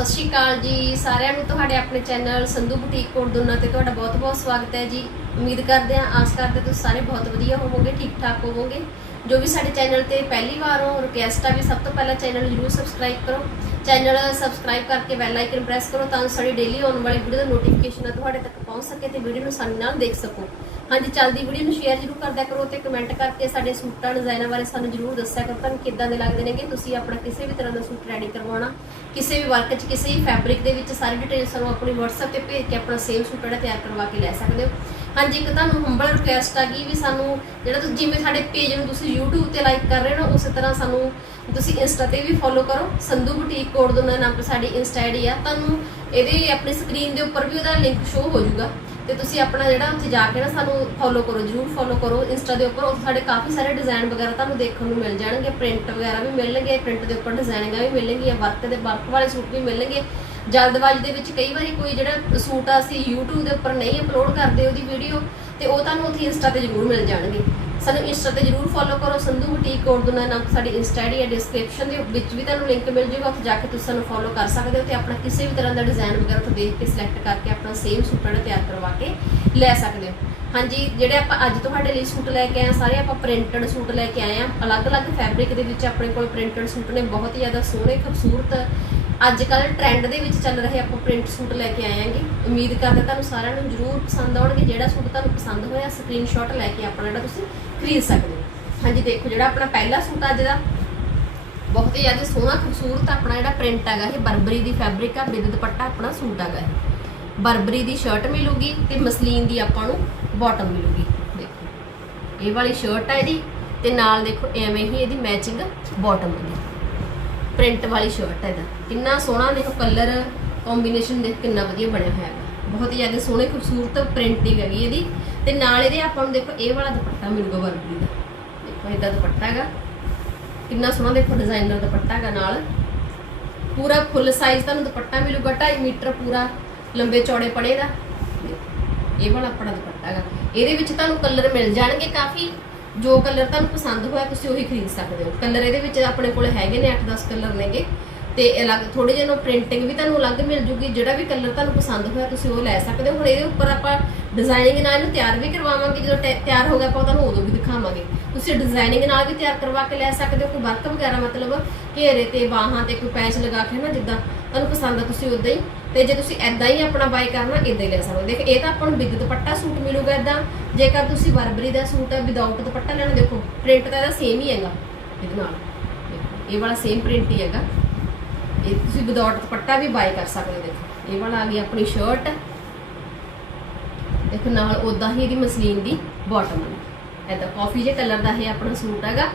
ਸਤਿ ਸ਼੍ਰੀ ਅਕਾਲ ਜੀ ਸਾਰਿਆਂ ਨੂੰ, ਤੁਹਾਡੇ ਆਪਣੇ ਚੈਨਲ ਸੰਧੂ ਬੁਟੀਕ ਕੋਟਦੁਨਾ ਤੇ ਤੁਹਾਡਾ ਬਹੁਤ-ਬਹੁਤ ਸਵਾਗਤ ਹੈ ਜੀ। ਉਮੀਦ ਕਰਦੇ ਹਾਂ, ਆਸ ਕਰਦੇ ਤੁਸੀਂ ਸਾਰੇ ਬਹੁਤ ਵਧੀਆ ਹੋਵੋਗੇ ਠੀਕ ਠਾਕ ਹੋਵੋਗੇ। ਜੋ ਵੀ ਸਾਡੇ ਚੈਨਲ ਤੇ ਪਹਿਲੀ ਵਾਰ ਹੋ ਰਿਕਵੈਸਟ ਆ ਵੀ ਸਭ ਤੋਂ ਪਹਿਲਾਂ ਚੈਨਲ ਨੂੰ ਜਰੂਰ ਸਬਸਕ੍ਰਾਈਬ ਕਰੋ। ਚੈਨਲ ਸਬਸਕ੍ਰਾਈਬ ਕਰਕੇ ਬੈਲ ਆਈਕਨ ਪ੍ਰੈਸ ਕਰੋ ਤਾਂ ਸਾਡੀ ਡੇਲੀ ਆਉਣ ਵਾਲੀ ਵੀਡੀਓ ਦਾ ਨੋਟੀਫਿਕੇਸ਼ਨ ਤੁਹਾਡੇ ਤੱਕ ਪਹੁੰਚ ਸਕੇ ਤੇ ਵੀਡੀਓ ਨੂੰ ਆਸਾਨੀ ਨਾਲ ਦੇਖ ਸਕੋ। ਹਾਂਜੀ, ਚੱਲਦੀ ਵੀਡੀਓ ਨੂੰ ਸ਼ੇਅਰ ਜਰੂਰ ਕਰਦਿਆ ਕਰੋ ਤੇ ਕਮੈਂਟ ਕਰਕੇ ਸਾਡੇ ਸੂਟਾਂ ਡਿਜ਼ਾਈਨਾਂ ਬਾਰੇ ਸਾਨੂੰ ਜਰੂਰ ਦੱਸਿਆ ਕਰੋ ਤੁਹਾਨੂੰ ਕਿੱਦਾਂ ਦੇ ਲੱਗਦੇ ਨੇਗੇ। ਤੁਸੀਂ ਆਪਣਾ ਕਿਸੇ ਵੀ ਤਰ੍ਹਾਂ ਦਾ ਸੂਟ ਰੈਡੀ ਕਰਵਾਉਣਾ, ਕਿਸੇ ਵੀ ਵਰਕ 'ਚ, ਕਿਸੇ ਵੀ ਫੈਬਰਿਕ ਦੇ ਵਿੱਚ ਸਾਰੀ ਡਿਟੇਲ ਸਾਨੂੰ ਆਪਣੀ WhatsApp ਤੇ ਭੇਜ ਕੇ ਆਪਣਾ ਸੇਮ ਸੂਟ ਜਿਹੜਾ ਤਿਆਰ ਕਰਵਾ ਕੇ ਲੈ ਸਕਦੇ ਹੋ। ਹਾਂਜੀ, ਇੱਕ ਤੁਹਾਨੂੰ ਹੰਬਲ ਰਿਕੁਐਸਟ ਆ ਗਈ ਵੀ ਸਾਨੂੰ ਜਿਹੜਾ ਤੁਸੀਂ ਜਿਵੇਂ ਸਾਡੇ ਪੇਜ ਨੂੰ ਤੁਸੀਂ YouTube ਤੇ ਲਾਈਕ ਕਰ ਰਹੇ ਹੋ ਉਸੇ ਤਰ੍ਹਾਂ ਸਾਨੂੰ ਤੁਸੀਂ ਇੰਸਟਾ ਤੇ ਵੀ ਫੋਲੋ ਕਰੋ। ਸੰਧੂ ਬੁਟੀਕ ਕੋਡ ਦੋਨਾਂ ਨਾਮ ਤੇ ਸਾਡੀ ਇੰਸਟਾ ਆਈਡੀ ਆ। ਤੁਹਾਨੂੰ ਇਹਦੇ ਆਪਣੀ ਸਕਰੀਨ ਦੇ ਉੱਪਰ ਵੀ ਉਹਦਾ ਲਿੰਕ ਸ਼ੋ ਹੋ ਜਾਊਗਾ। ਤੇ ਤੁਸੀਂ ਆਪਣਾ ਜਿਹੜਾ ਉੱਥੇ ਜਾ ਕੇ ਨਾ ਸਾਨੂੰ ਫੋਲੋ ਕਰੋ, ਜਰੂਰ ਫੋਲੋ ਕਰੋ ਇੰਸਟਾ ਦੇ ਉੱਪਰ, ਉੱਥੇ ਸਾਡੇ ਕਾਫੀ ਸਾਰੇ ਡਿਜ਼ਾਈਨ ਵਗੈਰਾ ਤੁਹਾਨੂੰ ਦੇਖਣ ਨੂੰ ਮਿਲ ਜਾਣਗੇ ਪ੍ਰਿੰਟ ਵਗੈਰਾ ਵੀ ਮਿਲਣਗੇ ਪ੍ਰਿੰਟ ਦੇ ਉੱਪਰ ਡਿਜ਼ਾਈਨਿੰਗਾਂ ਵੀ ਮਿਲਣਗੀਆਂ ਵਰਕ ਦੇ ਵਰਕ ਵਾਲੇ ਸੂਟ ਵੀ ਮਿਲਣਗੇ। ਜਲਦਬਾਜ਼ੀ ਦੇ ਵਿੱਚ ਕਈ ਵਾਰੀ ਕੋਈ ਜਿਹੜਾ ਸੂਟ ਆ, ਅਸੀਂ YouTube ਦੇ ਉੱਪਰ ਨਹੀਂ ਅਪਲੋਡ ਕਰਦੇ ਉਹਦੀ ਵੀਡੀਓ ਤੇ ਉਹ ਤੁਹਾਨੂੰ ਉੱਥੇ ਇੰਸਟਾ ਤੇ ਜਰੂਰ ਮਿਲ ਜਾਣਗੇ। ਸਾਨੂੰ ਇੰਸਟਾ ਤੇ ਜਰੂਰ ਫੋਲੋ ਕਰੋ। ਸੰਧੂ ਬੁਟੀਕ ਕੋਡ ਦੋਨਾਂ ਨਾਮ ਸਾਡੀ ਇੰਸਟਾ ਆਈਡੀ ਹੈ ਡਿਸਕ੍ਰਿਪਸ਼ਨ ਦੇ ਵਿੱਚ ਵੀ ਤੁਹਾਨੂੰ ਲਿੰਕ ਮਿਲ ਜੂਗਾ। ਉੱਥੇ ਜਾ ਕੇ ਤੁਸੀਂ ਸਾਨੂੰ ਫੋਲੋ ਕਰ ਸਕਦੇ ਹੋ ਤੇ ਆਪਣਾ ਕਿਸੇ ਵੀ ਤਰ੍ਹਾਂ ਦਾ ਡਿਜ਼ਾਈਨ ਵਗੈਰਾ ਉੱਥੇ ਦੇਖ ਕੇ ਸਿਲੈਕਟ ਕਰਕੇ ਆਪਣਾ ਸੇਮ ਸੂਟ ਜਿਹੜਾ ਤਿਆਰ ਕਰਵਾ ਕੇ ਲੈ ਸਕਦੇ ਹੋ। ਹਾਂਜੀ, ਜਿਹੜੇ ਆਪਾਂ ਅੱਜ ਤੁਹਾਡੇ ਲਈ ਸੂਟ ਲੈ ਕੇ ਆਏ ਹਾਂ, ਸਾਰੇ ਆਪਾਂ ਪ੍ਰਿੰਟਡ ਸੂਟ ਲੈ ਕੇ ਆਏ ਹਾਂ। ਅਲੱਗ-ਅਲੱਗ ਫੈਬਰਿਕ ਦੇ ਵਿੱਚ ਆਪਣੇ ਕੋਲ ਪ੍ਰਿੰਟਡ ਸੂਟ ਨੇ। ਬਹੁਤ ਹੀ ਜ਼ਿਆਦਾ ਸੋਹਣੇ, ਖੂਬਸੂਰਤ ਅੱਜ ਕੱਲ ਟ੍ਰੈਂਡ ਦੇ ਵਿੱਚ ਚੱਲ ਰਹੇ ਆਪਾਂ ਪ੍ਰਿੰਟ ਸੂਟ ਲੈ ਕੇ ਆਏ ਆਂਗੇ। ਉਮੀਦ ਕਰਦੇ ਤੁਹਾਨੂੰ ਸਾਰਿਆਂ ਨੂੰ ਜਰੂਰ ਪਸੰਦ ਆਉਣਗੇ। ਜਿਹੜਾ ਸੂਟ ਤੁਹਾਨੂੰ ਪਸੰਦ ਹੋਇਆ ਸਕਰੀਨਸ਼ਾਟ ਲੈ ਕੇ ਆਪਣਾ ਜਿਹੜਾ ਤੁਸੀਂ ਖਰੀਦ ਸਕਦੇ ਹੋ। ਹਾਂਜੀ, ਦੇਖੋ ਜਿਹੜਾ ਆਪਣਾ ਪਹਿਲਾ ਸੂਟ ਅੱਜ ਦਾ। ਬਹੁਤ ਹੀ ਜ਼ਿਆਦਾ ਸੋਹਣਾ, ਖੂਬਸੂਰਤ ਆਪਣਾ ਜਿਹੜਾ ਪ੍ਰਿੰਟ ਹੈਗਾ ਇਹ। ਬਰਬਰੀ ਦੀ ਫੈਬਰਿਕ ਆ ਵਿਦ ਦੁਪੱਟਾ ਆਪਣਾ ਸੂਟ ਹੈਗਾ ਇਹ। ਬਰਬਰੀ ਦੀ ਸ਼ਰਟ ਮਿਲੂਗੀ ਤੇ ਮਸਲੀਨ ਦੀ ਆਪਾਂ ਨੂੰ ਬਾਟਮ ਮਿਲੂਗੀ। ਦੇਖੋ, ਇਹ ਵਾਲੀ ਸ਼ਰਟ ਆ ਇਹਦੀ ਤੇ ਨਾਲ ਦੇਖੋ, ਐਵੇਂ ਹੀ ਇਹਦੀ ਮੈਚਿੰਗ ਬਾਟਮ ਹੈ ਪ੍ਰਿੰਟ ਵਾਲੀ ਸ਼ਰਟ ਹੈ ਇਹਦਾ। ਕਿੰਨਾ ਸੋਹਣਾ ਦੇਖੋ ਕਲਰ ਕੰਬੀਨੇਸ਼ਨ ਦੇਖ ਕਿੰਨਾ ਵਧੀਆ ਬਣਿਆ ਹੋਇਆ ਹੈ ਬਹੁਤ ਹੀ ਜ਼ਿਆਦਾ ਸੋਹਣੇ, ਖੂਬਸੂਰਤ ਪ੍ਰਿੰਟਿੰਗ ਹੈਗੀ ਇਹਦੀ। ਤੇ ਨਾਲ ਇਹਦੇ ਆਪਾਂ ਨੂੰ ਦੇਖੋ, ਇਹ ਵਾਲਾ ਦੁਪੱਟਾ ਮਿਲੂਗਾ ਵਰਬਰੀ ਦਾ। ਦੇਖੋ, ਇਹਦਾ ਦੁਪੱਟਾ ਹੈਗਾ। ਕਿੰਨਾ ਸੋਹਣਾ ਦੇਖੋ ਡਿਜ਼ਾਈਨਰ ਦੁਪੱਟਾ ਹੈਗਾ ਨਾਲ। ਪੂਰਾ ਫੁੱਲ ਸਾਈਜ਼ ਤੁਹਾਨੂੰ ਦੁਪੱਟਾ ਮਿਲੂਗਾ 2.5 ਮੀਟਰ ਪੂਰਾ ਲੰਬੇ ਚੌੜੇ ਪੜੇ ਦਾ। ਇਹ ਵਾਲਾ ਆਪਣਾ ਦੁਪੱਟਾ ਹੈਗਾ। ਇਹਦੇ ਵਿੱਚ ਤੁਹਾਨੂੰ ਕਲਰ ਮਿਲ ਜਾਣਗੇ ਕਾਫੀ। ਜੋ ਕਲਰ ਤੁਹਾਨੂੰ ਪਸੰਦ ਹੋਇਆ, ਤੁਸੀਂ ਉਹੀ ਖਰੀਦ ਸਕਦੇ ਹੋ। ਕਲਰ ਇਹਦੇ ਵਿੱਚ ਆਪਣੇ ਕੋਲ ਹੈਗੇ ਨੇ 8-10 ਕਲਰ ਨੇਗੇ। ਤੇ ਅਲੱਗ ਥੋੜੇ ਜਿਹੇ ਨੂੰ ਪ੍ਰਿੰਟਿੰਗ ਵੀ ਤੁਹਾਨੂੰ ਅਲੱਗ ਮਿਲ ਜੂਗੀ, ਜਿਹੜਾ ਵੀ ਕਲਰ ਤੁਹਾਨੂੰ ਪਸੰਦ ਹੋਇਆ, ਤੁਸੀਂ ਉਹ ਲੈ ਸਕਦੇ ਹੋ। ਹੁਣ ਇਹਦੇ ਉੱਪਰ ਆਪਾਂ ਡਿਜ਼ਾਈਨਿੰਗ ਨਾਲ ਇਹਨੂੰ ਤਿਆਰ ਵੀ ਕਰਵਾਵਾਂਗੇ, ਜਦੋਂ ਤਿਆਰ ਹੋ ਗਿਆ ਆਪਾਂ ਤੁਹਾਨੂੰ ਉਦੋਂ ਵੀ ਦਿਖਾਵਾਂਗੇ। ਤੁਸੀਂ ਡਿਜ਼ਾਈਨਿੰਗ ਨਾਲ ਵੀ ਤਿਆਰ ਕਰਵਾ ਕੇ ਲੈ ਸਕਦੇ ਹੋ। ਕੋਈ ਵਰਕ ਵਗੈਰਾ ਮਤਲਬ ਘੇਰੇ ਤੇ ਬਾਹਾਂ ਤੇ ਕੋਈ ਪੈਚ ਲਗਾ ਕੇ ਨਾ, ਜਿੱਦਾਂ ਤੁਹਾਨੂੰ ਪਸੰਦ ਆ, ਤੁਸੀਂ ਉਦਾਂ ਹੀ। ਤੇ ਜੇ ਤੁਸੀਂ ਐਦਾਂ ਹੀ ਆਪਣਾ ਬਾਈ ਕਰਨਾ ਇਦਾਂ ਹੀ ਲੈ ਸਕਦੇ ਹੋ। ਦੇਖ, ਇਹ ਤਾਂ ਆਪਾਂ ਨੂੰ ਵਿਦ ਦੁਪੱਟਾ ਸੂਟ ਮਿਲੂਗਾ ਇਦਾਂ ਜੇਕਰ ਤੁਸੀਂ ਬਰਬਰੀ ਦਾ ਸੂਟ ਹੈ ਵਿਦਆਊਟ ਦੁਪੱਟਾ ਲੈਣਾ ਦੇਖੋ ਪ੍ਰਿੰਟ ਤਾਂ ਇਹਦਾ ਸੇਮ ਹੀ ਹੈਗਾ ਇਹਦੇ ਨਾਲ। ਦੇਖੋ, ਇਹ ਵਾਲਾ ਸੇਮ ਪ੍ਰਿੰਟ ਹੀ ਹੈਗਾ। ਇਹ ਤੁਸੀਂ ਵਿਦਆਊਟ ਦੁਪੱਟਾ ਵੀ ਬਾਈ ਕਰ ਸਕਦੇ ਹੋ ਦੇਖੋ। ਇਹ ਵਾਲਾ ਆ ਗਈ ਆਪਣੀ ਸ਼ਰਟ ਦੇਖੋ ਨਾਲ ਉਦਾਂ ਹੀ ਇਹਦੀ ਮਸਲੀਨ ਦੀ ਬਾਟਮ ਹੈ ਇਹਦਾ ਕਾਫੀ ਜੇ ਕਲਰ ਦਾ ਇਹ ਆਪਣਾ ਸੂਟ ਹੈਗਾ।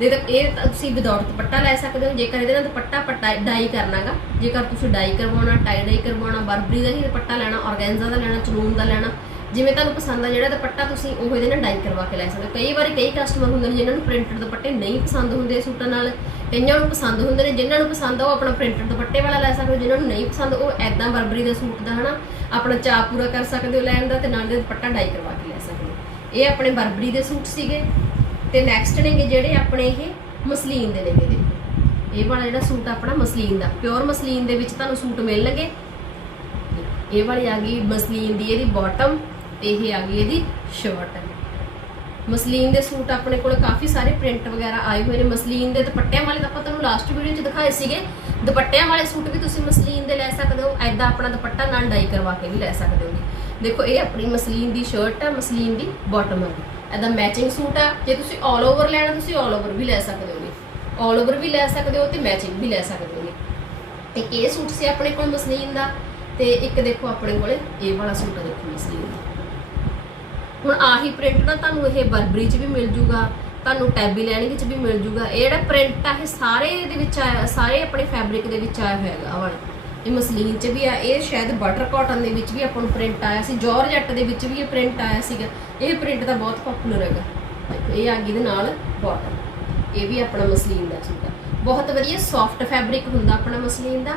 ਦੇ ਤਾਂ ਇਹ ਤੁਸੀਂ ਵਿਦਆਊਟ ਦੁਪੱਟਾ ਲੈ ਸਕਦੇ ਹੋ ਜੇਕਰ ਇਹਦੇ ਨਾਲ ਦੁਪੱਟਾ ਪਟਾ ਡਾਈ ਕਰਨਾਗਾ। ਜੇਕਰ ਤੁਸੀਂ ਡਾਈ ਕਰਵਾਉਣਾ ਟਾਈ ਡਾਈ ਕਰਵਾਉਣਾ ਬਰਬਰੀ ਦਾ ਹੀ ਦੁਪੱਟਾ ਲੈਣਾ ਆਰਗੈਂਜ਼ਾ ਦਾ ਲੈਣਾ ਚਨੂਨ ਦਾ ਲੈਣਾ ਜਿਵੇਂ ਤੁਹਾਨੂੰ ਪਸੰਦ ਆ ਜਿਹੜਾ ਦੁਪੱਟਾ ਤੁਸੀਂ ਉਹ ਇਹਦੇ ਨਾਲ ਡਾਈ ਕਰਵਾ ਕੇ ਲੈ ਸਕਦੇ ਹੋ। ਕਈ ਵਾਰੀ ਕਈ ਕਸਟਮਰ ਹੁੰਦੇ ਨੇ ਜਿਨ੍ਹਾਂ ਨੂੰ ਪ੍ਰਿੰਟਡ ਦੁਪੱਟੇ ਨਹੀਂ ਪਸੰਦ ਹੁੰਦੇ ਸੂਟਾਂ ਨਾਲ। ਕਈਆਂ ਨੂੰ ਪਸੰਦ ਹੁੰਦੇ ਨੇ, ਜਿਨ੍ਹਾਂ ਨੂੰ ਪਸੰਦ ਆ ਉਹ ਆਪਣਾ ਪ੍ਰਿੰਟਡ ਦੁਪੱਟੇ ਵਾਲਾ ਲੈ ਸਕਦੇ ਹੋ, ਜਿਨ੍ਹਾਂ ਨੂੰ ਨਹੀਂ ਪਸੰਦ ਉਹ ਐਦਾਂ ਬਰਬਰੀ ਦੇ ਸੂਟ ਦਾ, ਹਨਾ? ਆਪਣਾ ਚਾਅ ਪੂਰਾ ਕਰ ਸਕਦੇ ਹੋ ਲੈਣ ਦਾ ਤੇ ਨਾਲ ਦੇ ਦੁਪੱਟਾ ਡਾਈ ਕਰਵਾ ਕੇ ਲੈ ਸਕਦੇ ਹੋ। ਇਹ ਆਪਣੇ ਬਰਬਰੀ ਦੇ ਸੂਟ ਸੀਗੇ। ਤੇ ਨੈਕਸਟ ਨੇਗੇ ਜਿਹੜੇ ਆਪਣੇ ਇਹ ਮਸਲੀਨ ਦੇ ਨੇਗੇ ਦੇਖੋ। ਇਹ ਵਾਲਾ ਜਿਹੜਾ ਸੂਟ ਆਪਣਾ ਮਸਲੀਨ ਦਾ ਪਿਓਰ ਮਸਲੀਨ ਦੇ ਵਿੱਚ ਤੁਹਾਨੂੰ ਸੂਟ ਮਿਲਣਗੇ। ਇਹ ਵਾਲੀ ਆ ਗਈ ਮਸਲੀਨ ਦੀ ਇਹਦੀ ਬਾਟਮ ਤੇ ਇਹ ਆ ਗਈ ਇਹਦੀ ਸ਼ਰਟ ਹੈ। ਮਸਲੀਨ ਦੇ ਸੂਟ ਆਪਣੇ ਕੋਲ ਕਾਫੀ ਸਾਰੇ ਪ੍ਰਿੰਟ ਵਗੈਰਾ ਆਏ ਹੋਏ ਨੇ। ਮਸਲੀਨ ਦੇ ਦੁਪੱਟਿਆਂ ਵਾਲੇ ਤਾਂ ਆਪਾਂ ਤੁਹਾਨੂੰ ਲਾਸਟ ਵੀਡੀਓ 'ਚ ਦਿਖਾਏ ਸੀਗੇ। ਦੁਪੱਟਿਆਂ ਵਾਲੇ ਸੂਟ ਵੀ ਤੁਸੀਂ ਮਸਲੀਨ ਦੇ ਲੈ ਸਕਦੇ ਹੋ। ਐਦਾਂ ਆਪਣਾ ਦੁਪੱਟਾ ਨਾਲ ਡਾਈ ਕਰਵਾ ਕੇ ਵੀ ਲੈ ਸਕਦੇ ਹੋ ਦੇਖੋ, ਇਹ ਆਪਣੀ ਮਸਲੀਨ ਦੀ ਸ਼ਰਟ ਆ, ਮਸਲੀਨ ਦੀ ਬਾਟਮ ਆ ਐਦਾਂ ਮੈਚਿੰਗ ਸੂਟ ਆ। ਜੇ ਤੁਸੀਂ ਆਲ ਓਵਰ ਲੈਣਾ, ਤੁਸੀਂ ਆਲ ਓਵਰ ਵੀ ਲੈ ਸਕਦੇ ਹੋ ਆਲ ਓਵਰ ਵੀ ਲੈ ਸਕਦੇ ਹੋ ਤੇ ਮੈਚਿੰਗ ਵੀ ਲੈ ਸਕਦੇ ਹੋ ਤੇ ਇਹ ਸੂਟ ਸੀ ਆਪਣੇ ਕੋਲ ਮਸਲੀਨ ਦਾ। ਤੇ ਇੱਕ ਦੇਖੋ ਆਪਣੇ ਕੋਲੇ ਇਹ ਵਾਲਾ ਸੂਟ ਦੇਖੋ ਮਸਲੀਨ ਦਾ। ਹੁਣ ਆਹੀ ਪ੍ਰਿੰਟ ਨਾ ਤੁਹਾਨੂੰ ਇਹ ਬਰਬਰੀ 'ਚ ਵੀ ਮਿਲ ਜੂਗਾ, ਤੁਹਾਨੂੰ ਟੈਬੀ ਲੈਣੀ ਵਿੱਚ ਵੀ ਮਿਲ ਜੂਗਾ। ਇਹ ਜਿਹੜਾ ਪ੍ਰਿੰਟ ਆ ਇਹ ਸਾਰੇ ਦੇ ਵਿੱਚ ਆਇਆ, ਸਾਰੇ ਆਪਣੇ ਫੈਬਰਿਕ ਦੇ ਵਿੱਚ ਆਇਆ ਹੋਇਆ ਹੈਗਾ ਵਾ ਇਹ ਮਸਲੀਨ 'ਚ ਵੀ ਆ, ਇਹ ਸ਼ਾਇਦ ਬਟਰ ਕਾਟਨ ਦੇ ਵਿੱਚ ਵੀ ਆਪਾਂ ਨੂੰ ਪ੍ਰਿੰਟ ਆਇਆ ਸੀ ਜਾਰਜੈਟ ਦੇ ਵਿੱਚ ਵੀ ਇਹ ਪ੍ਰਿੰਟ ਆਇਆ ਸੀਗਾ। ਇਹ ਪ੍ਰਿੰਟ ਤਾਂ ਬਹੁਤ ਪਪੂਲਰ ਹੈਗਾ। ਇਹ ਆ ਗਈ ਦੇ ਨਾਲ ਬਾਟਮ ਇਹ ਵੀ ਆਪਣਾ ਮਸਲੀਨ ਦਾ ਸੂਟ ਆ। ਬਹੁਤ ਵਧੀਆ ਸੌਫਟ ਫੈਬਰਿਕ ਹੁੰਦਾ ਆਪਣਾ ਮਸਲੀਨ ਦਾ।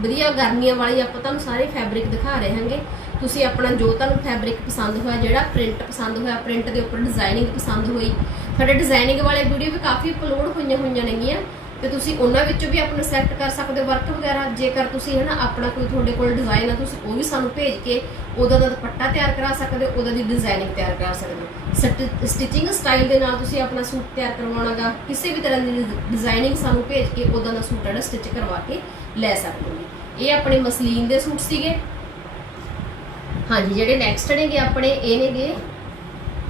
ਵਧੀਆ ਗਰਮੀਆਂ ਵਾਲੀ ਆਪਾਂ ਤੁਹਾਨੂੰ ਸਾਰੇ ਫੈਬਰਿਕ ਦਿਖਾ ਰਹੇ ਹਾਂਗੇ। ਤੁਸੀਂ ਆਪਣਾ ਜੋ ਤੁਹਾਨੂੰ ਫੈਬਰਿਕ ਪਸੰਦ ਹੋਇਆ, ਜਿਹੜਾ ਪ੍ਰਿੰਟ ਪਸੰਦ ਹੋਇਆ ਪ੍ਰਿੰਟ ਦੇ ਉੱਪਰ ਡਿਜ਼ਾਈਨਿੰਗ ਪਸੰਦ ਹੋਈ। ਸਾਡੇ ਡਿਜ਼ਾਈਨਿੰਗ ਵਾਲੇ ਵੀਡੀਓ ਵੀ ਕਾਫੀ ਅਪਲੋਡ ਹੋਈਆਂ ਹੋਈਆਂ ਨੇਗੀਆਂ ਤੇ ਤੁਸੀਂ ਉਹਨਾਂ ਵਿੱਚੋਂ ਵੀ ਆਪਣਾ ਸਿਲੈਕਟ ਕਰ ਸਕਦੇ ਹੋ ਵਰਕ ਵਗੈਰਾ। ਜੇਕਰ ਤੁਸੀਂ ਹੈ ਆਪਣਾ ਕੋਈ ਤੁਹਾਡੇ ਕੋਲ ਡਿਜ਼ਾਈਨ ਆ, ਤੁਸੀਂ ਉਹ ਵੀ ਸਾਨੂੰ ਭੇਜ ਕੇ ਉਹਦਾ ਦਾ ਦੁਪੱਟਾ ਤਿਆਰ ਕਰਾ ਸਕਦੇ ਹੋ, ਉਹਦਾ ਦੀ ਡਿਜ਼ਾਈਨਿੰਗ ਤਿਆਰ ਕਰਾ ਸਕਦੇ ਹੋ। ਸਟਿਚਿੰਗ ਸਟਾਈਲ ਦੇ ਨਾਲ ਤੁਸੀਂ ਆਪਣਾ ਸੂਟ ਤਿਆਰ ਕਰਵਾਉਣਾਗਾ, ਕਿਸੇ ਵੀ ਤਰ੍ਹਾਂ ਦੀ ਡਿਜ਼ਾਈਨਿੰਗ ਸਾਨੂੰ ਭੇਜ ਕੇ ਉਹਦਾ ਦਾ ਸੂਟ ਜਿਹੜਾ ਸਟਿਚ ਕਰਵਾ ਕੇ ਲੈ ਸਕਦੇ ਹੋ। ਇਹ ਆਪਣੇ ਮਸਲੀਨ ਦੇ ਸੂਟ ਸੀਗੇ। ਹਾਂਜੀ, ਜਿਹੜੇ ਨੈਕਸਟ ਨੇਗੇ ਆਪਣੇ, ਇਹ ਨੇਗੇ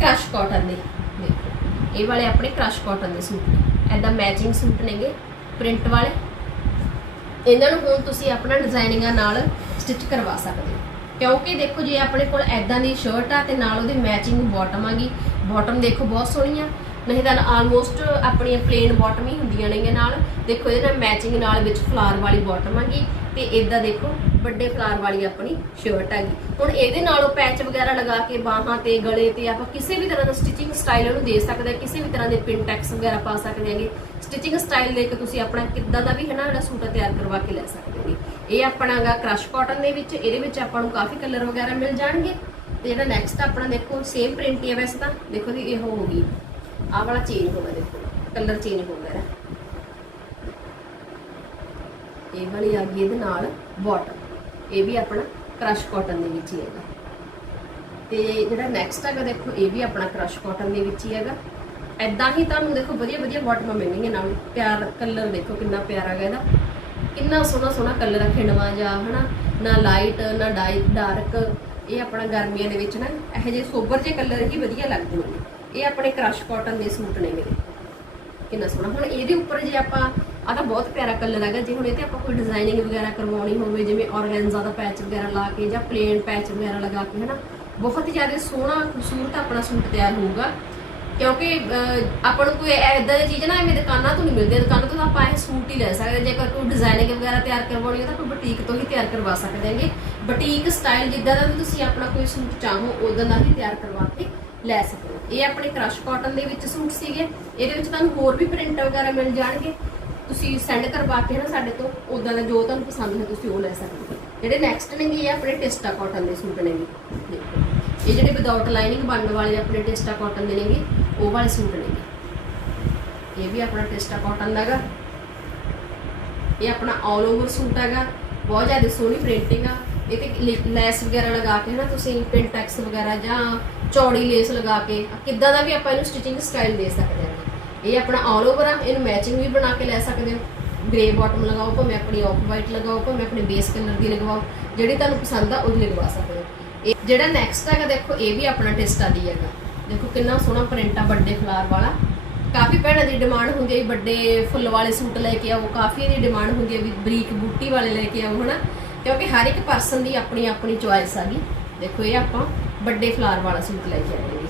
ਕ੍ਰਸ਼ ਕਾਟਨ ਦੇ। ਦੇਖੋ, ਇਹ ਵਾਲੇ ਆਪਣੇ ਕ੍ਰਸ਼ ਕਾਟਨ ਦੇ ਸੂਟ ਨੇ। ਐਦਾਂ ਮੈਚਿੰਗ ਸੂਟ ਨੇਗੇ ਪ੍ਰਿੰਟ ਵਾਲੇ। ਇਹਨਾਂ ਨੂੰ ਹੁਣ ਤੁਸੀਂ ਆਪਣਾ ਡਿਜ਼ਾਈਨਿੰਗਾਂ ਨਾਲ ਸਟਿਚ ਕਰਵਾ ਸਕਦੇ ਹੋ। ਕਿਉਂਕਿ ਦੇਖੋ, ਜੇ ਆਪਣੇ ਕੋਲ ਐਦਾਂ ਦੀ ਸ਼ਰਟ ਆ ਤੇ ਨਾਲ ਉਹਦੇ ਮੈਚਿੰਗ ਬਾਟਮ ਆਗੀ ਬਾਟਮ ਦੇਖੋ ਬਹੁਤ ਸੋਹਣੀ ਆ ਨਹੀਂ ਤਾਂ ਆਲਮੋਸਟ ਆਪਣੀਆਂ ਪਲੇਨ ਬਾਟਮ ਹੀ ਹੁੰਦੀਆਂ ਨੇਗੇ ਨਾਲ। ਦੇਖੋ, ਇਹਦੇ ਨਾਲ ਮੈਚਿੰਗ ਨਾਲ ਵਿੱਚ ਫਲਾਰ ਵਾਲੀ ਬਾਟਮ ਆਗੀ ਤੇ ਇਦਾਂ ਦੇਖੋ, ਵੱਡੇ ਫਲਾਰ ਵਾਲੀ ਆਪਣੀ ਸ਼ਰਟ ਹੈਗੀ। ਹੁਣ ਇਹਦੇ ਨਾਲੋਂ ਪੈਚ ਵਗੈਰਾ ਲਗਾ ਕੇ ਬਾਹਾਂ ਤੇ ਗਲੇ ਤੇ ਆਪਾਂ ਕਿਸੇ ਵੀ ਤਰ੍ਹਾਂ ਦਾ ਸਟਿਚਿੰਗ ਸਟਾਈਲ ਉਹਨੂੰ ਦੇ ਸਕਦੇ ਕਿਸੇ ਵੀ ਤਰ੍ਹਾਂ ਦੇ ਪਿੰਟੈਕਸ ਵਗੈਰਾ ਪਾ ਸਕਦੇ ਹਾਂਗੇ। ਸਟਿਚਿੰਗ ਸਟਾਈਲ ਦੇ ਕੇ ਤੁਸੀਂ ਆਪਣਾ ਕਿੱਦਾਂ ਦਾ ਵੀ ਹੈ ਨਾ ਜਿਹੜਾ ਸੂਟ ਤਿਆਰ ਕਰਵਾ ਕੇ ਲੈ ਸਕਦੇ ਹੋਗੇ। ਇਹ ਆਪਣਾਗਾ ਕ੍ਰਸ਼ ਕਾਟਨ ਦੇ ਵਿੱਚ, ਇਹਦੇ ਵਿੱਚ ਆਪਾਂ ਨੂੰ ਕਾਫੀ ਕਲਰ ਵਗੈਰਾ ਮਿਲ ਜਾਣਗੇ। ਤੇ ਜਿਹੜਾ ਨੈਕਸਟ ਆਪਣਾ ਦੇਖੋ ਸੇਮ ਪ੍ਰਿੰਟ ਹੀ ਹੈ ਵੈਸੇ ਤਾਂ। ਦੇਖੋ ਜੀ, ਇਹ ਹੋ ਗਈ। ਆਹ ਵਾਲਾ ਚੇਂਜ ਹੋ ਗਿਆ, ਦੇਖੋ। ਕਲਰ ਚੇਂਜ ਹੋ ਗਿਆ ਇਹ ਵਾਲੀ ਆ ਗਈ ਇਹਦੇ ਨਾਲ ਬਾਟਮ ਇਹ ਵੀ ਆਪਣਾ ਕ੍ਰਸ਼ ਕਾਟਨ ਦੇ ਵਿੱਚ ਹੀ ਹੈਗਾ। ਤੇ ਜਿਹੜਾ ਨੈਕਸਟ ਹੈਗਾ, ਦੇਖੋ, ਇਹ ਵੀ ਆਪਣਾ ਕ੍ਰਸ਼ ਕਾਟਨ ਦੇ ਵਿੱਚ ਹੀ ਹੈਗਾ। ਐਦਾਂ ਹੀ ਤੁਹਾਨੂੰ ਦੇਖੋ ਵਧੀਆ ਵਧੀਆ ਬਾਟਮਾਂ ਮਿਲਣਗੀਆਂ ਨਾਲ। ਪਿਆਰ ਕਲਰ ਦੇਖੋ ਕਿੰਨਾ ਪਿਆਰਾ ਹੈਗਾ ਇਹਦਾ। ਕਿੰਨਾ ਸੋਹਣਾ ਸੋਹਣਾ ਕਲਰ ਆ ਖਿੰਡਵਾ ਜਾ ਹਨਾ? ਨਾ ਲਾਈਟ ਨਾ ਡਾਰਕ ਇਹ ਆਪਣਾ ਗਰਮੀਆਂ ਦੇ ਵਿੱਚ ਨਾ, ਇਹੋ ਜਿਹੇ ਸੋਬਰ ਜਿਹੇ ਕਲਰ ਹੀ ਵਧੀਆ ਲੱਗਦੇ ਨੇ। ਇਹ ਆਪਣੇ ਕ੍ਰਸ਼ ਕਾਟਨ ਦੇ ਸੂਟ ਨੇ ਮੇਰੇ। ਕਿੰਨਾ ਸੋਹਣਾ। ਹੁਣ ਇਹਦੇ ਉੱਪਰ ਜੇ ਆਪਾਂ ਆ ਤਾਂ ਬਹੁਤ ਪਿਆਰਾ ਕਲਰ ਹੈਗਾ, ਜੇ ਹੁਣ ਇਹ ਤੇ ਆਪਾਂ ਕੋਈ ਡਿਜ਼ਾਈਨਿੰਗ ਵਗੈਰਾ ਕਰਵਾਉਣੀ ਹੋਵੇ, ਜਿਵੇਂ ਆਰਗੈਂਜ਼ਾ ਦਾ ਪੈਚ ਵਗੈਰਾ ਲਾ ਕੇ ਜਾਂ ਪਲੇਨ ਪੈਚ ਵਗੈਰਾ ਲਗਾ ਕੇ, ਹਨਾ, ਬਹੁਤ ਹੀ ਜ਼ਿਆਦਾ ਸੋਹਣਾ, ਖੂਬਸੂਰਤ ਆਪਣਾ ਸੂਟ ਤਿਆਰ ਹੋਊਗਾ। ਕਿਉਂਕਿ ਆਪਾਂ ਨੂੰ ਕੋਈ ਐਦਾਂ ਦੀ ਚੀਜ਼ ਨਾ, ਐਵੇਂ ਦੁਕਾਨਾਂ ਤੋਂ ਨਹੀਂ ਮਿਲਦੀ, ਦੁਕਾਨਾਂ ਤੋਂ ਆਪਾਂ ਇਹ ਸੂਟ ਹੀ ਲੈ ਸਕਦੇ ਜੇਕਰ ਕੋਈ ਡਿਜ਼ਾਈਨਿੰਗ ਵਗੈਰਾ ਤਿਆਰ ਕਰਵਾਉਣੀ ਹੈ ਤਾਂ ਆਪਾਂ ਬੁਟੀਕ ਤੋਂ ਹੀ ਤਿਆਰ ਕਰਵਾ ਸਕਦੇ ਹਾਂਗੇ। ਬੁਟੀਕ ਸਟਾਈਲ ਜਿੱਦਾਂ ਦਾ ਵੀ ਤੁਸੀਂ ਆਪਣਾ ਕੋਈ ਸੂਟ ਚਾਹੋ ਉਦਾਂ ਦਾ ਹੀ ਤਿਆਰ ਕਰਵਾ ਕੇ ਲੈ ਸਕਦੇ ਹੋ। ਇਹ ਆਪਣੇ ਕ੍ਰਸ਼ ਕਾਟਨ ਦੇ ਵਿੱਚ ਸੂਟ ਸੀਗੇ, ਇਹਦੇ ਵਿੱਚ ਤੁਹਾਨੂੰ ਹੋਰ ਵੀ ਪ੍ਰਿੰਟ ਵਗੈਰਾ ਮਿਲ ਜਾਣਗੇ। ਤੁਸੀਂ ਸੈਂਡ ਕਰਵਾ ਕੇ ਨਾ ਸਾਡੇ ਤੋਂ ਉਦਾਂ ਦਾ ਜੋ ਤੁਹਾਨੂੰ ਪਸੰਦ ਹੈ ਤੁਸੀਂ ਉਹ ਲੈ ਸਕਦੇ ਹੋ। ਜਿਹੜੇ ਨੈਕਸਟ ਨੇਗੇ ਇਹ ਆਪਣੇ ਟਿਸਟਾ ਕਾਟਨ ਦੇ ਸੂਟ ਨੇਗੇ ਦੇਖੋ, ਇਹ ਜਿਹੜੇ ਵਿਦਆਊਟ ਲਾਈਨਿੰਗ ਬਣਨ ਵਾਲੇ ਆਪਣੇ ਟਿਸਟਾ ਕਾਟਨ ਦੇ ਨੇਗੇ ਉਹ ਵਾਲੇ ਸੂਟ ਨੇਗੇ ਇਹ ਵੀ ਆਪਣਾ ਟਿਸਟਾ ਕਾਟਨ ਦਾਗਾ ਇਹ ਆਪਣਾ ਆਲ ਓਵਰ ਸੂਟ ਹੈਗਾ। ਬਹੁਤ ਜ਼ਿਆਦਾ ਸੋਹਣੀ ਪ੍ਰਿੰਟਿੰਗ ਆ। ਇਹ ਤੇ ਲੈਸ ਵਗੈਰਾ ਲਗਾ ਕੇ ਨਾ ਤੁਸੀਂ ਪਿੰਟੈਕਸ ਵਗੈਰਾ ਜਾਂ ਚੌੜੀ ਲੇਸ ਲਗਾ ਕੇ, ਕਿੱਦਾਂ ਦਾ ਵੀ ਆਪਾਂ ਇਹਨੂੰ ਸਟਿਚਿੰਗ ਸਟਾਈਲ ਦੇ ਸਕਦੇ ਹਾਂ ਇਹ ਆਪਣਾ ਆਲ ਓਵਰ ਆ, ਇਹਨੂੰ ਮੈਚਿੰਗ ਵੀ ਬਣਾ ਕੇ ਲੈ ਸਕਦੇ ਹੋ। ਗ੍ਰੇ ਬਾਟਮ ਲਗਾਓ, ਭਾਵੇਂ ਆਪਣੀ ਆਫ ਵਾਈਟ ਲਗਾਓ, ਭਾਵੇਂ ਆਪਣੀ ਬੇਸ ਕਲਰ ਦੀ ਲਗਵਾਓ, ਜਿਹੜੀ ਤੁਹਾਨੂੰ ਪਸੰਦ ਆ ਉਹ ਲਗਵਾ ਸਕਦੇ ਹੋ। ਇਹ ਜਿਹੜਾ ਨੈਕਸਟ ਹੈਗਾ, ਦੇਖੋ, ਇਹ ਵੀ ਆਪਣਾ ਟਿਸਟਾ ਦੀ ਹੈਗਾ। ਦੇਖੋ, ਕਿੰਨਾ ਸੋਹਣਾ ਪ੍ਰਿੰਟ ਆ ਵੱਡੇ ਫਲਾਰ ਵਾਲਾ। ਕਾਫੀ ਭੈਣਾਂ ਦੀ ਡਿਮਾਂਡ ਹੁੰਦੀ ਹੈ ਵੱਡੇ ਫੁੱਲ ਵਾਲੇ ਸੂਟ ਲੈ ਕੇ ਆਓ, ਕਾਫੀ ਦੀ ਡਿਮਾਂਡ ਹੁੰਦੀ ਹੈ ਵੀ ਬਰੀਕ ਬੂਟੀ ਵਾਲੇ ਲੈ ਕੇ ਆਓ, ਹਨਾ। ਕਿਉਂਕਿ ਹਰ ਇੱਕ ਪਰਸਨ ਦੀ ਆਪਣੀ ਆਪਣੀ ਚੁਆਇਸ ਆਗੀ ਦੇਖੋ, ਇਹ ਆਪਾਂ ਵੱਡੇ ਫਲਾਰ ਵਾਲਾ ਸੂਟ ਲੈ ਕੇ ਆਏ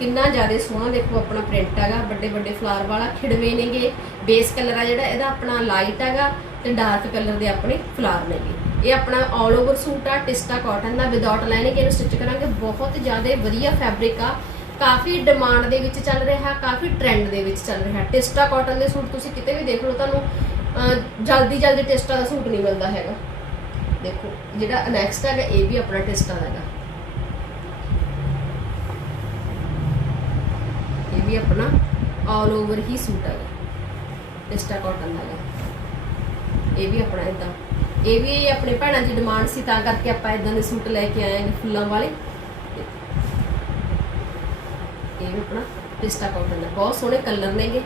ਕਿੰਨਾ ਜ਼ਿਆਦਾ ਸੋਹਣਾ, ਦੇਖੋ ਆਪਣਾ ਪ੍ਰਿੰਟ ਹੈਗਾ, ਵੱਡੇ ਵੱਡੇ ਫਲਾਰ ਵਾਲਾ, ਖਿੜਵੇਂ ਨੇਗੇ ਬੇਸ ਕਲਰ ਆ ਜਿਹੜਾ, ਇਹਦਾ ਆਪਣਾ ਲਾਈਟ ਹੈਗਾ ਤੇ ਡਾਰਕ ਕਲਰ ਦੇ ਆਪਣੇ ਫਲਾਰ ਨੇਗੇ। ਇਹ ਆਪਣਾ ਆਲ ਓਵਰ ਸੂਟ ਆ ਟਿਸਟਾ ਕਾਟਨ ਦਾ ਵਿਦਆਊਟ ਲਾਈਨਿੰਗ ਇਹਨੂੰ ਸਟਿਚ ਕਰਾਂਗੇ। ਬਹੁਤ ਜ਼ਿਆਦਾ ਵਧੀਆ ਫੈਬਰਿਕ ਆ। ਕਾਫੀ ਡਿਮਾਂਡ ਦੇ ਵਿੱਚ ਚੱਲ ਰਿਹਾ, ਕਾਫੀ ਟ੍ਰੈਂਡ ਦੇ ਵਿੱਚ ਚੱਲ ਰਿਹਾ। ਟਿਸਟਾ ਕਾਟਨ ਦੇ ਸੂਟ ਤੁਸੀਂ ਕਿਤੇ ਵੀ ਦੇਖ ਲਓ, ਤੁਹਾਨੂੰ ਜਲਦੀ ਜਲਦੀ ਟਿਸਟਾ ਦਾ ਸੂਟ ਨਹੀਂ ਮਿਲਦਾ ਹੈਗਾ। ਦੇਖੋ, ਜਿਹੜਾ ਨੈਕਸਟ ਹੈਗਾ, ਇਹ ਵੀ ਆਪਣਾ ਟਿਸਟਾ ਦਾ ਹੈਗਾ ਇਹ ਵੀ ਆਪਣਾ ਆਲ ਓਵਰ ਹੀ ਸੂਟ ਹੈਗਾ ਪਿਸਟਾ ਕਾਟਨ ਦਾ ਹੈਗਾ ਇਹ ਵੀ ਆਪਣਾ ਇਦਾਂ ਇਹ ਵੀ ਆਪਣੇ ਭੈਣਾਂ ਦੀ ਡਿਮਾਂਡ ਸੀ, ਤਾਂ ਕਰਕੇ ਆਪਾਂ ਇਦਾਂ ਦੇ ਸੂਟ ਲੈ ਕੇ ਆਏ ਹਾਂ ਫੁੱਲਾਂ ਵਾਲੇ। ਇਹ ਵੀ ਆਪਣਾ ਪਿਸਟਾ ਕਾਟਨ ਦਾ ਬਹੁਤ ਸੋਹਣੇ ਕਲਰ ਨੇਗੇ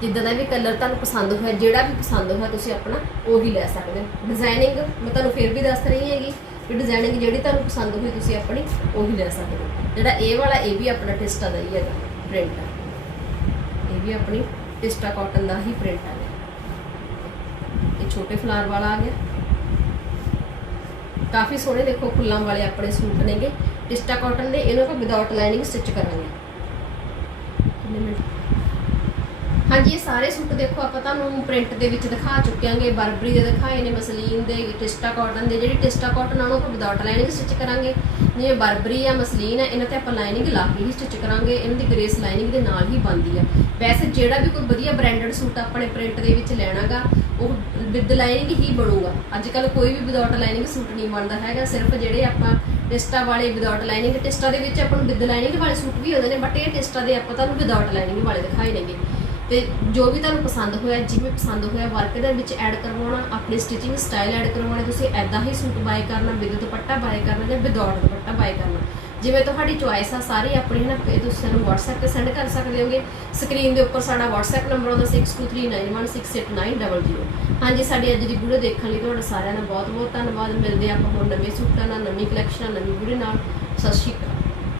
ਜਿੱਦਾਂ ਦਾ ਵੀ ਕਲਰ ਤੁਹਾਨੂੰ ਪਸੰਦ ਹੋਇਆ, ਜਿਹੜਾ ਵੀ ਪਸੰਦ ਹੋਇਆ, ਤੁਸੀਂ ਆਪਣਾ ਉਹ ਹੀ ਲੈ ਸਕਦੇ ਹੋ। ਡਿਜ਼ਾਈਨਿੰਗ ਮੈਂ ਤੁਹਾਨੂੰ ਫਿਰ ਵੀ ਦੱਸ ਰਹੀ ਹੈਗੀ ਕਿ ਡਿਜ਼ਾਈਨਿੰਗ ਜਿਹੜੀ ਤੁਹਾਨੂੰ ਪਸੰਦ ਹੋਈ, ਤੁਸੀਂ ਆਪਣੀ ਉਹ ਹੀ ਲੈ ਸਕਦੇ ਹੋ। ਜਿਹੜਾ ਇਹ ਵਾਲਾ, ਇਹ ਵੀ ਆਪਣਾ ਟਿਸਟਾ ਦਾ ਹੀ ਹੈਗਾ। ਪ੍ਰਿੰਟ ਇਹ ਵੀ ਆਪਣੀ ਟਿਸਟਾ ਕਾਟਨ ਦਾ ਹੀ ਪ੍ਰਿੰਟ ਆ। ਗਿਆ ਇਹ ਛੋਟੇ ਫਲਾਰ ਵਾਲਾ ਆ ਗਿਆ। ਕਾਫੀ ਸੋਹਣੇ ਦੇਖੋ, ਫੁੱਲਾਂ ਵਾਲੇ ਆਪਣੇ ਸੂਟ ਨੇਗੇ। ਟਿਸਟਾ ਕਾਟਨ ਦੇ, ਇਹਨੂੰ ਆਪਾਂ ਵਿਦਆਊਟ ਲਾਈਨਿੰਗ ਸਟਿਚ ਕਰਾਂਗੇ। ਕਿੰਨੇ ਮਿੰਟ? ਹਾਂਜੀ, ਇਹ ਸਾਰੇ ਸੂਟ ਦੇਖੋ, ਆਪਾਂ ਤੁਹਾਨੂੰ ਪ੍ਰਿੰਟ ਦੇ ਵਿੱਚ ਦਿਖਾ ਚੁੱਕਿਆਂਗੇ ਬਰਬਰੀ ਦੇ ਦਿਖਾਏ ਨੇ ਮਸਲੀਨ ਦੇ ਟਿਸਟਾ ਕਾਟਨ ਦੇ। ਜਿਹੜੀ ਟਿਸਟਾ ਕਾਟਨ ਨਾਲੋਂ ਆਪਾਂ ਵਿਦਆਊਟ ਲਾਈਨਿੰਗ ਸਟਿਚ ਕਰਾਂਗੇ। ਜਿਵੇਂ ਬਰਬਰੀ ਆ ਮਸਲੀਨ ਆ, ਇਹਨਾਂ ਤੇ ਆਪਾਂ ਲਾਈਨਿੰਗ ਲਾ ਕੇ ਹੀ ਸਟਿਚ ਕਰਾਂਗੇ। ਇਹਨਾਂ ਦੀ ਗ੍ਰੇਸ ਲਾਈਨਿੰਗ ਦੇ ਨਾਲ ਹੀ ਬਣਦੀ ਆ। ਵੈਸੇ ਜਿਹੜਾ ਵੀ ਕੋਈ ਵਧੀਆ ਬ੍ਰਾਂਡਡ ਸੂਟ ਆਪਣੇ ਪ੍ਰਿੰਟ ਦੇ ਵਿੱਚ ਲੈਣਾਗਾ, ਉਹ ਵਿਦ ਲਾਈਨਿੰਗ ਹੀ ਬਣੂਗਾ। ਅੱਜ ਕੱਲ ਕੋਈ ਵੀ ਵਿਦਆਊਟ ਲਾਈਨਿੰਗ ਸੂਟ ਨਹੀਂ ਬਣਦਾ ਹੈਗਾ। ਸਿਰਫ ਜਿਹੜੇ ਆਪਾਂ ਟਿਸਟਾ ਵਾਲੇ ਵਿਦਆਊਟ ਲਾਈਨਿੰਗ ਟਿਸਟਾ ਦੇ ਵਿੱਚ ਆਪਾਂ ਨੂੰ ਵਿਦ ਲਾਈਨਿੰਗ ਵਾਲੇ ਸੂਟ ਵੀ ਹੁੰਦੇ ਨੇ ਬਟ ਇਹ ਟਿਸਟਾ ਦੇ ਆਪਾਂ ਤੁਹਾਨੂੰ ਵਿਦਆਊਟ ਲਾਈਨਿੰਗ ਵਾਲੇ ਦਿਖਾਏ ਨੇਗੇ। ਤੇ ਜੋ ਵੀ ਤੁਹਾਨੂੰ ਪਸੰਦ ਹੋਇਆ, ਜਿਵੇਂ ਪਸੰਦ ਹੋਇਆ ਵਰਕ ਦੇ ਵਿੱਚ ਐਡ ਕਰਵਾਉਣਾ, ਆਪਣੀ ਸਟਿਚਿੰਗ ਸਟਾਈਲ ਐਡ ਕਰਵਾਉਣਾ, ਤੁਸੀਂ ਐਦਾਂ ਹੀ ਸੂਟ ਬਾਏ ਕਰਨਾ ਵਿਦ ਦੁਪੱਟਾ ਬਾਏ ਕਰਨਾ ਜਾਂ ਵਿਦਆਊਟ ਦੁਪੱਟਾ ਬਾਏ ਕਰਨਾ। ਜਿਵੇਂ ਤੁਹਾਡੀ ਚੁਆਇਸ ਆ, ਸਾਰੀ ਆਪਣੇ ਹਨਾ ਨਾ ਤੁਸੀਂ ਸਾਨੂੰ WhatsApp ਤੇ ਸੈਂਡ ਕਰ ਸਕਦੇ ਹੋਗੇ। ਸਕਰੀਨ ਦੇ ਉੱਪਰ ਸਾਡਾ WhatsApp ਨੰਬਰ ਆਉਂਦਾ 6239168900 ਹਾਂਜੀ, ਸਾਡੀ ਅੱਜ ਦੀ ਵੀਡੀਓ ਦੇਖਣ ਲਈ ਤੁਹਾਡਾ ਸਾਰਿਆਂ ਦਾ ਬਹੁਤ ਬਹੁਤ ਧੰਨਵਾਦ। ਮਿਲਦੇ ਹਾਂ ਆਪਾਂ ਹੁਣ ਨਵੇਂ ਸੂਟਾਂ ਨਾਲ, ਨਵੀਂ ਕਲੈਕਸ਼ਨਾਂ ਨਵੀਂ ਵੀਡੀਓ ਨਾਲ। ਸਤਿ ਸ਼੍ਰੀ ਅਕਾਲ।